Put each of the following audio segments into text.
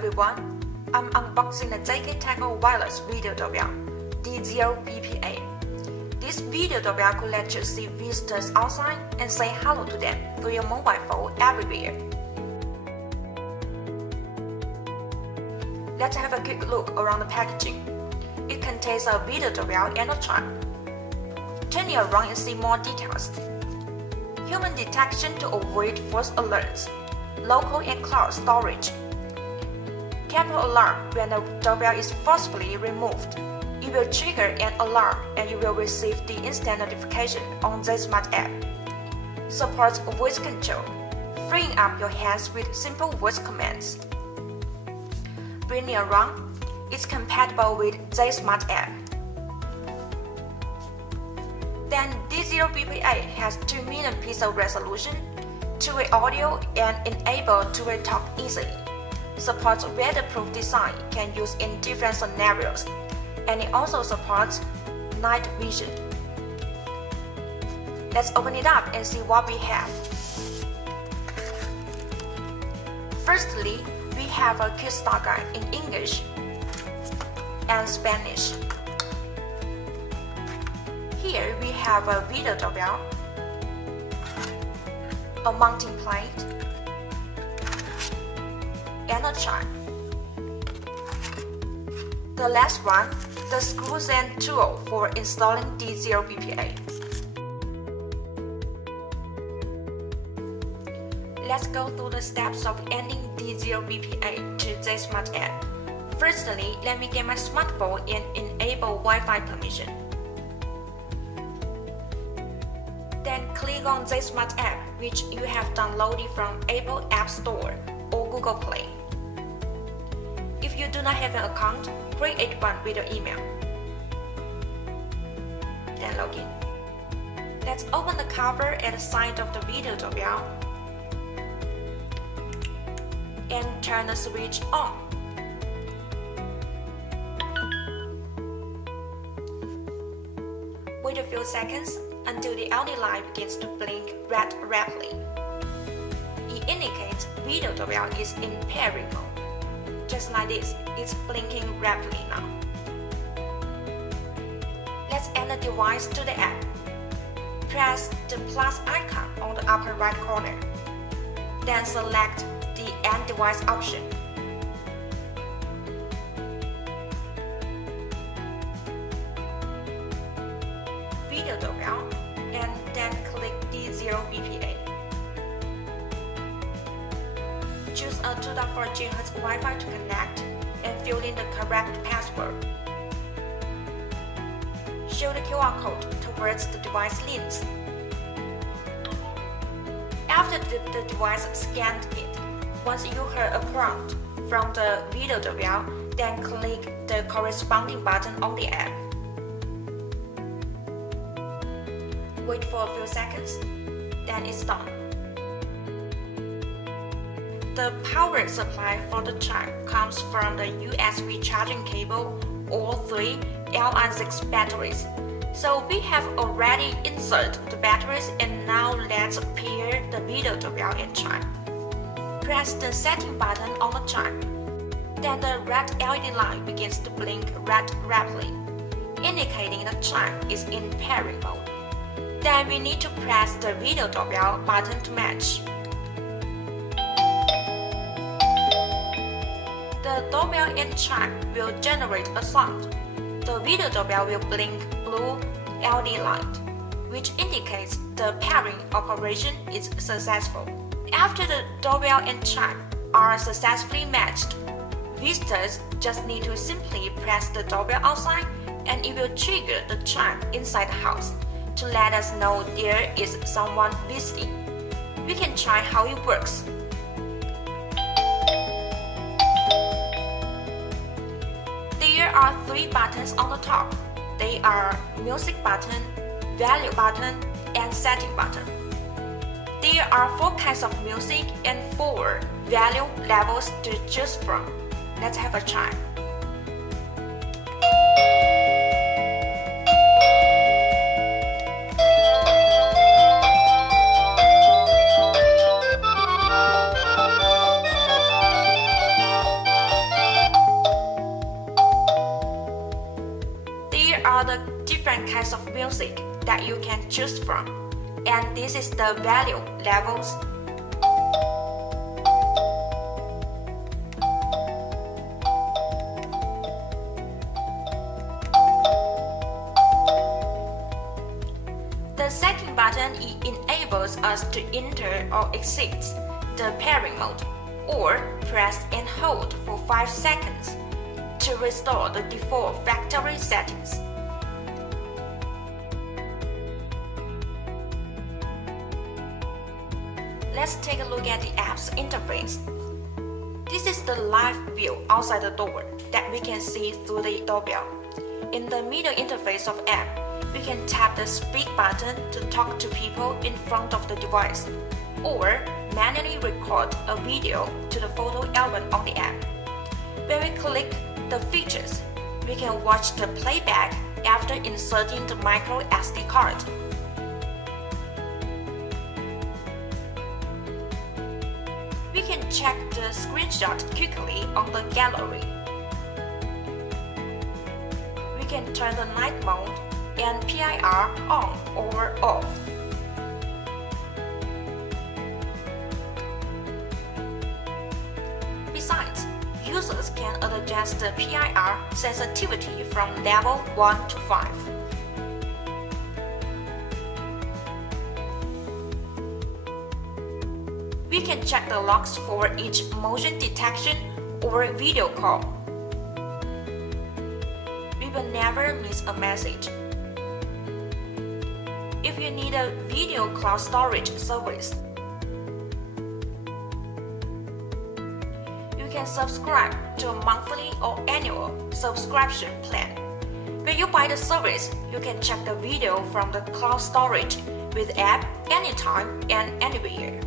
everyone, I'm unboxing the ZKTeco wireless video doorbell, D0BPA. This video doorbell could let you see visitors outside and say hello to them through your mobile phone everywhere. Let's have a quick look around the packaging. It contains a video doorbell and a chime. Turn it around and see more details. Human detection to avoid false alerts. Local and cloud storage. Camera alarm when the doorbell is forcibly removed. It will trigger an alarm and you will receive the instant notification on the smart app. Supports voice control, freeing up your hands with simple voice commands. Bring it around. It's compatible with the smart app. Then D0BPA has 2 million pixel resolution, two-way audio, and enable two-way talk easily. Supports weatherproof design can use in different scenarios, and it also supports night vision. Let's open it up and see what we have. Firstly, we have a quick start guide in English and Spanish. Here we have a video doorbell, a mounting plate, and a chime. The last one, the screws and tool for installing D0BPA. Let's go through the steps of adding D0BPA to the smart app. Firstly, let me get my smartphone and enable Wi-Fi permission. Then click on the smart app which you have downloaded from Apple App Store or Google Play. If you do not have an account, create one with your email. Then log in. Let's open the cover at the side of the video doorbell and turn the switch on. Wait a few seconds until the LED light begins to blink red rapidly. It indicates video doorbell is in pairing mode. Just like this, it's blinking rapidly now. Let's add the device to the app. Press the plus icon on the upper right corner. Then select the Add Device option. Video doorbell, and then click D0BPA. Choose a 2.4 GHz Wi-Fi to connect and fill in the correct password. Show the QR code towards the device links. After the device scanned it, once you hear a prompt from the video doorbell, then click the corresponding button on the app. Wait for a few seconds, then it's done. The power supply for the chime comes from the USB charging cable or 3 Li6 batteries. So we have already inserted the batteries, and now let's pair the video doorbell and chime. Press the setting button on the chime. Then the red LED light begins to blink red rapidly, indicating the chime is in pairing mode. Then we need to press the video doorbell button to match. The doorbell and chime will generate a sound. The video doorbell will blink blue LED light, which indicates the pairing operation is successful. After the doorbell and chime are successfully matched, visitors just need to simply press the doorbell outside and it will trigger the chime inside the house to let us know there is someone visiting. We can try how it works. There are 3 buttons on the top. They are music button, value button, and setting button. There are 4 kinds of music and 4 value levels to choose from. Let's have a try. that you can choose from, and this is the value levels. The setting button enables us to enter or exit the pairing mode, or press and hold for 5 seconds to restore the default factory settings. Let's take a look at the app's interface. This is the live view outside the door that we can see through the doorbell. In the middle interface of app, we can tap the speak button to talk to people in front of the device, or manually record a video to the photo album on the app. When we click the features, we can watch the playback after inserting the micro SD card. We can check the screenshot quickly on the gallery. We can turn the night mode and PIR on or off. Besides, users can adjust the PIR sensitivity from level 1 to 5. We can check the logs for each motion detection or video call. We will never miss a message. If you need a video cloud storage service, you can subscribe to a monthly or annual subscription plan. When you buy the service, you can check the video from the cloud storage with app anytime and anywhere.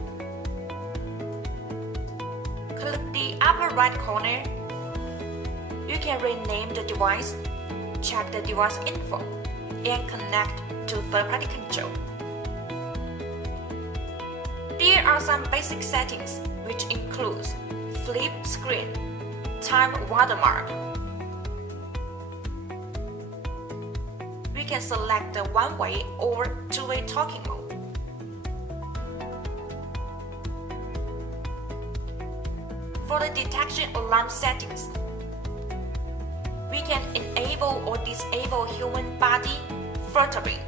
Click the upper right corner. You can rename the device, check the device info, and connect to third-party control. There are some basic settings, which includes flip screen, time watermark. We can select the one-way or two-way talking mode. For the detection alarm settings, we can enable or disable human body filtering.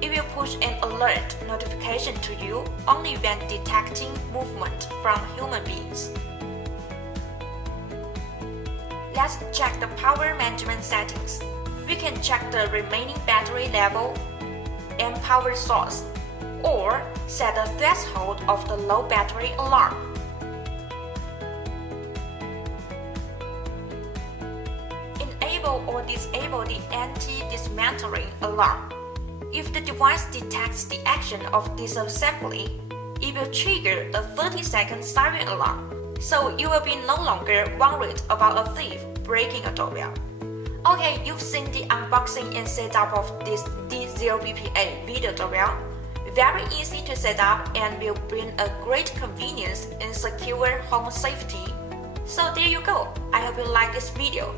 It will push an alert notification to you only when detecting movement from human beings. Let's check the power management settings. We can check the remaining battery level and power source, or set the threshold of the low battery alarm. Enable or disable the anti-dismantling alarm. If the device detects the action of disassembly, it will trigger the 30-second siren alarm, so you will be no longer worried about a thief breaking a doorbell. Okay, you've seen the unboxing and setup of this D0BPA video doorbell. Very easy to set up and will bring a great convenience and secure home safety. So there you go. I hope you like this video.